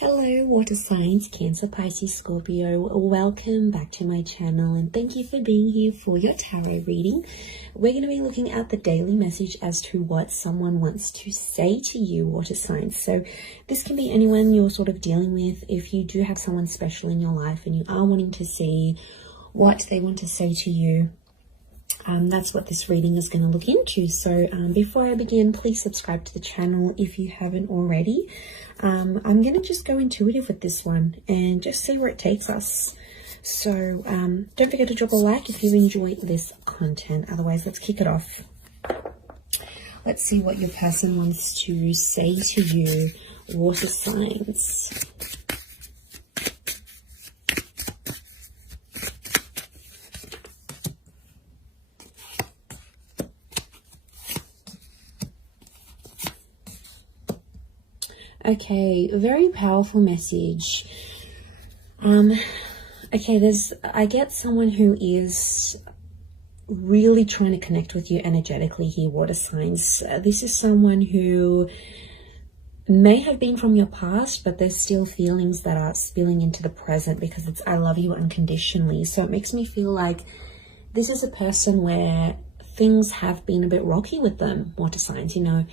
Hello, water signs, Cancer, Pisces, Scorpio. Welcome back to my channel and thank you for being here for your tarot reading. We're going to be looking at the daily message as to what someone wants to say to you, water signs. So this can be anyone you're sort of dealing with. If you do have someone special in your life and you are wanting to see what they want to say to you, that's what this reading is going to look into. So before I begin, please subscribe to the channel if you haven't already. I'm going to just go intuitive with this one and just see where it takes us. So don't forget to drop a like if you enjoy this content. Otherwise, let's kick it off. Let's see what your person wants to say to you, water signs. Okay, very powerful message. Okay, I get someone who is really trying to connect with you energetically here, water signs. This is someone who may have been from your past, but there's still feelings that are spilling into the present because it's I love you unconditionally. So it makes me feel like this is a person where things have been a bit rocky with them, water signs, you know.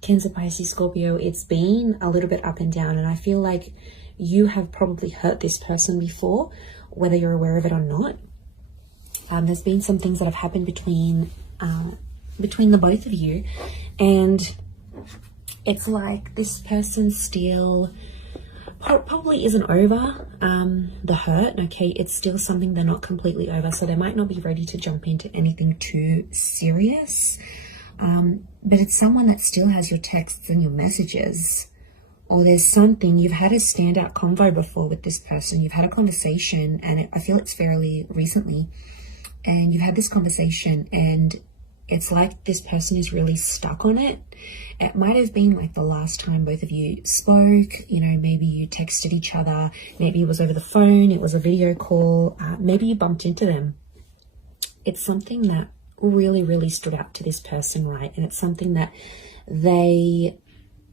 Cancer, Pisces, Scorpio, it's been a little bit up and down, and I feel like you have probably hurt this person before, whether you're aware of it or not. There's been some things that have happened between the both of you, and it's like this person still probably isn't over the hurt. Okay, it's still something they're not completely over, so they might not be ready to jump into anything too serious. But it's someone that still has your texts and your messages, or there's something, you've had a standout convo before with this person, you've had a conversation, and I feel it's fairly recently, and you've had this conversation and it's like this person is really stuck on it. It might have been like the last time both of you spoke, you know, maybe you texted each other, maybe it was over the phone, it was a video call, maybe you bumped into them. It's something that really stood out to this person, right? And it's something that they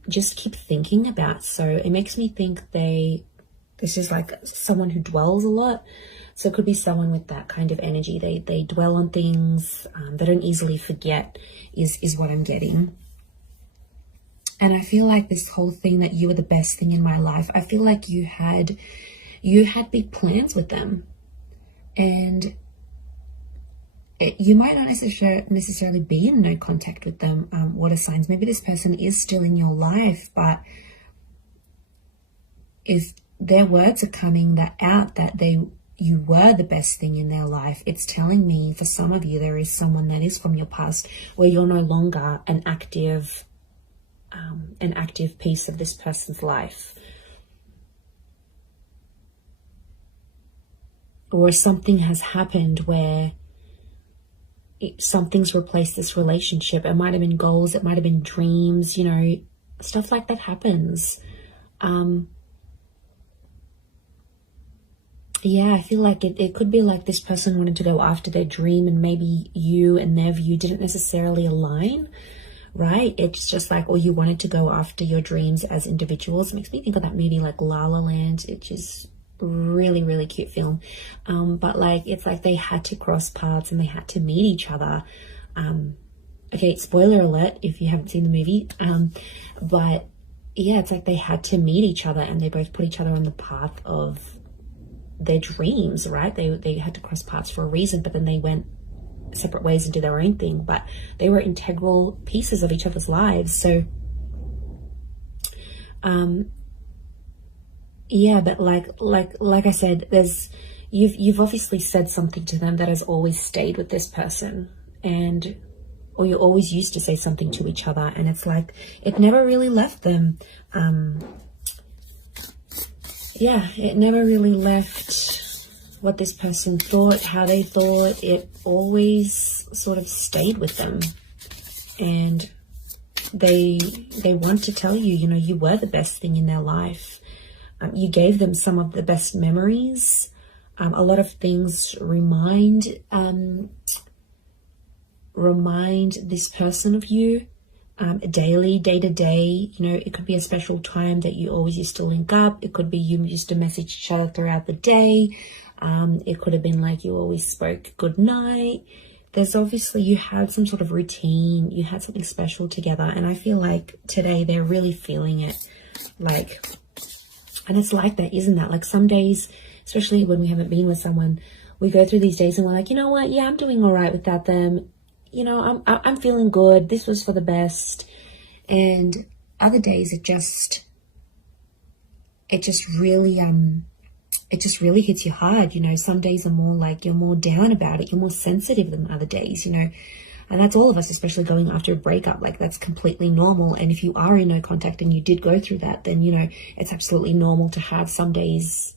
just keep thinking about. So it makes me think this is like someone who dwells a lot. So it could be someone with that kind of energy. They dwell on things, they don't easily forget is what I'm getting. And I feel like this whole thing that you were the best thing in my life, I feel like you had big plans with them, and you might not necessarily be in no contact with them, water signs. Maybe this person is still in your life, but if their words are coming out that you were the best thing in their life, it's telling me for some of you there is someone that is from your past where you're no longer an active piece of this person's life. Or something has happened where something's replaced this relationship. It might have been goals, it might have been dreams, you know, stuff like that happens. Yeah, I feel like it could be like this person wanted to go after their dream and maybe you and their view didn't necessarily align, right? It's just like, or you wanted to go after your dreams as individuals. It makes me think of that movie like La La Land, which is really cute film, but like it's like they had to cross paths and they had to meet each other. Okay, spoiler alert if you haven't seen the movie, but yeah, it's like they had to meet each other and they both put each other on the path of their dreams, right? They had to cross paths for a reason, but then they went separate ways and did their own thing, but they were integral pieces of each other's lives. So yeah, but like I said, you've obviously said something to them that has always stayed with this person, or you always used to say something to each other, and it's like it never really left them. Yeah, it never really left what this person thought, how they thought. It always sort of stayed with them, and they want to tell you, you know, you were the best thing in their life. You gave them some of the best memories. A lot of things remind this person of you. daily, day to day. You know, it could be a special time that you always used to link up. It could be you used to message each other throughout the day. It could have been like you always spoke good night. There's obviously, you had some sort of routine, you had something special together, and I feel like today they're really feeling it. Like, and it's like that, isn't that? Like some days, especially when we haven't been with someone, we go through these days and we're like, you know what, yeah, I'm doing all right without them. You know, I'm feeling good. This was for the best. And other days it just really hits you hard. You know, some days are more like you're more down about it. You're more sensitive than other days, you know, and that's all of us, especially going after a breakup. Like, that's completely normal. And if you are in no contact and you did go through that, then, you know, it's absolutely normal to have some days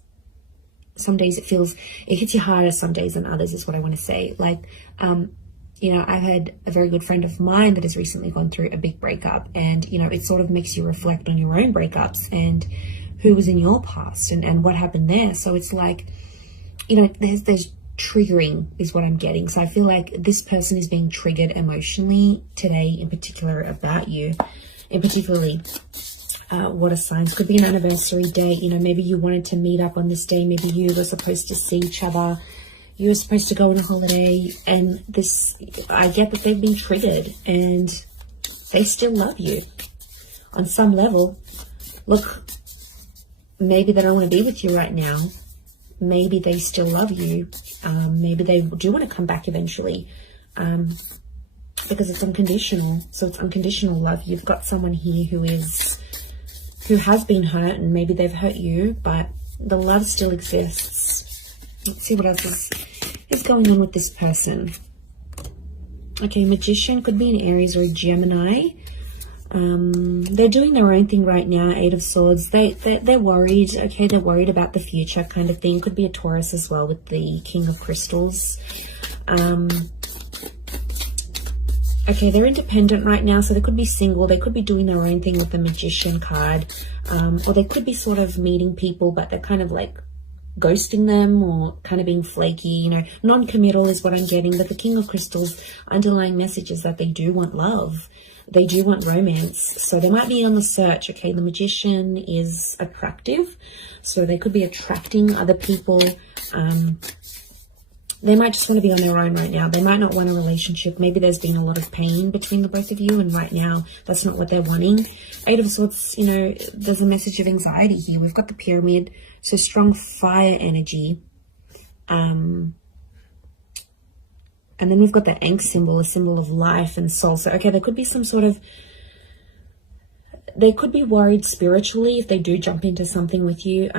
it hits you harder some days than others, is what I want to say. Like, you know, I've had a very good friend of mine that has recently gone through a big breakup, and, you know, it sort of makes you reflect on your own breakups and who was in your past and what happened there. So it's like, you know, there's triggering is what I'm getting. So I feel like this person is being triggered emotionally today, in particular about you, in particularly water signs. Could be an anniversary date. You know, maybe you wanted to meet up on this day. Maybe you were supposed to see each other. You were supposed to go on a holiday, and this, I get that they've been triggered and they still love you on some level. Look, maybe they don't want to be with you right now. Maybe they still love you. Maybe they do want to come back eventually, because it's unconditional. So it's unconditional love. You've got someone here who has been hurt, and maybe they've hurt you, but the love still exists. Let's see what else is going on with this person. Okay, Magician could be an Aries or a Gemini. They're doing their own thing right now. 8 of Swords. They're worried. Okay, they're worried about the future kind of thing. Could be a Taurus as well with the King of Crystals. Okay, they're independent right now, so they could be single. They could be doing their own thing with the Magician card. Or they could be sort of meeting people, but they're kind of like ghosting them or kind of being flaky, you know. Non-committal is what I'm getting. But the King of Crystals, underlying message is that they do want love. They do want romance. So they might be on the search. Okay, the Magician is attractive, so they could be attracting other people. They might just want to be on their own right now. They might not want a relationship. Maybe there's been a lot of pain between the both of you, and right now that's not what they're wanting. 8 of Swords, you know, there's a message of anxiety here. We've got the Pyramid, so strong fire energy. And then we've got the Ankh symbol, a symbol of life and soul. So, okay, there could be some sort of, they could be worried spiritually if they do jump into something with you.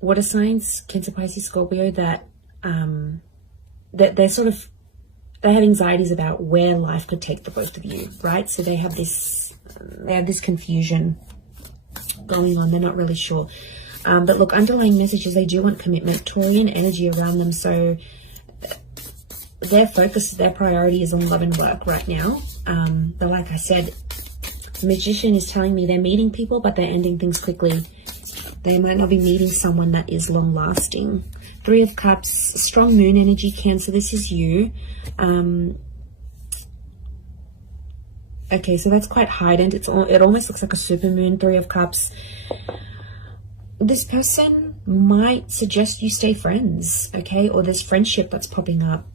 Water signs, Cancer, Pisces, Scorpio, that they're sort of, they have anxieties about where life could take the both of you, right? So they have this confusion going on. They're not really sure. But look, underlying messages, they do want commitment, Taurian energy around them. So their focus, their priority is on love and work right now. But like I said, the Magician is telling me they're meeting people, but they're ending things quickly. They might not be meeting someone that is long lasting. 3 of Cups, strong moon energy, Cancer. This is you. Okay, so that's quite heightened. It almost looks like a supermoon. 3 of Cups. This person might suggest you stay friends, okay? Or there's friendship that's popping up.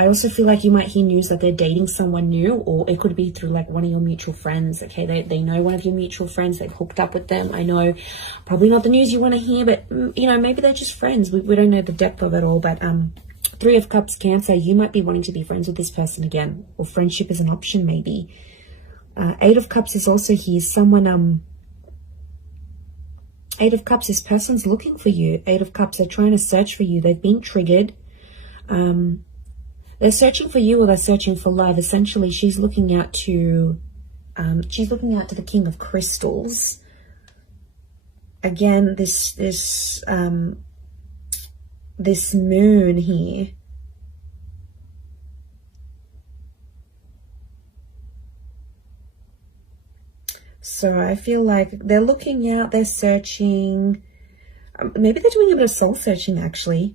I also feel like you might hear news that they're dating someone new, or it could be through like one of your mutual friends, okay? They know one of your mutual friends. They've hooked up with them. I know probably not the news you want to hear, but, you know, maybe they're just friends. We don't know the depth of it all, but 3 of Cups, Cancer, you might be wanting to be friends with this person again, or friendship is an option maybe. 8 of Cups is also here. Someone, 8 of Cups, this person's looking for you. 8 of Cups, they're trying to search for you. They've been triggered. They're searching for you, or they're searching for love. Essentially, she's looking out to the King of Crystals. Again, this moon here. So I feel like they're looking out, they're searching. Maybe they're doing a bit of soul searching, actually.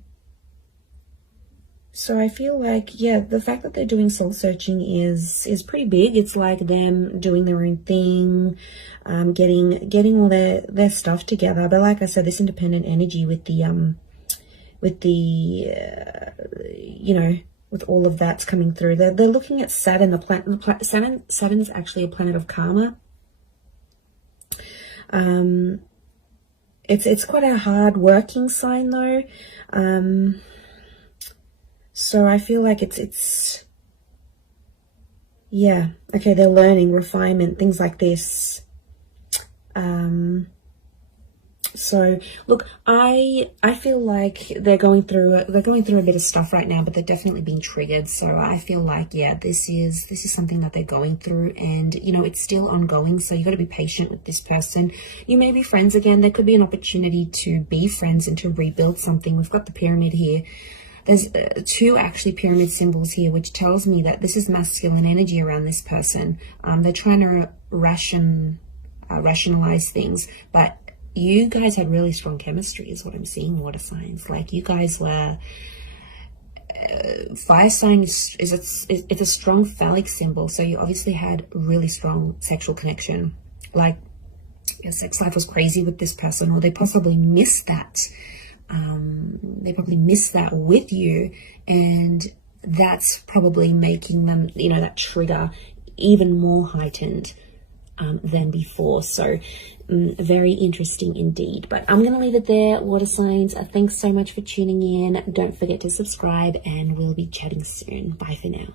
So I feel like, yeah, the fact that they're doing soul searching is pretty big. It's like them doing their own thing, getting all their stuff together. But like I said, this independent energy with the you know, with all of that's coming through. They're looking at Saturn, the planet. Saturn's actually a planet of karma. It's quite a hard working sign though. So I feel like it's yeah, okay, they're learning, refinement, things like this. So look, I feel like they're going through a bit of stuff right now, but they're definitely being triggered. So I feel like, yeah, this is something that they're going through, and you know, it's still ongoing. So you got to be patient with this person. You may be friends again. There could be an opportunity to be friends and to rebuild something. We've got the pyramid here. There's two actually pyramid symbols here, which tells me that this is masculine energy around this person. They're trying to rationalize things, but you guys had really strong chemistry is what I'm seeing, water signs. Like you guys were, fire sign it's a strong phallic symbol. So you obviously had really strong sexual connection. Like your sex life was crazy with this person, or they possibly missed that. They probably missed that with you, and that's probably making them, you know, that trigger even more heightened than before. So very interesting indeed. But I'm going to leave it there, water signs. Thanks so much for tuning in. Don't forget to subscribe, and we'll be chatting soon. Bye for now.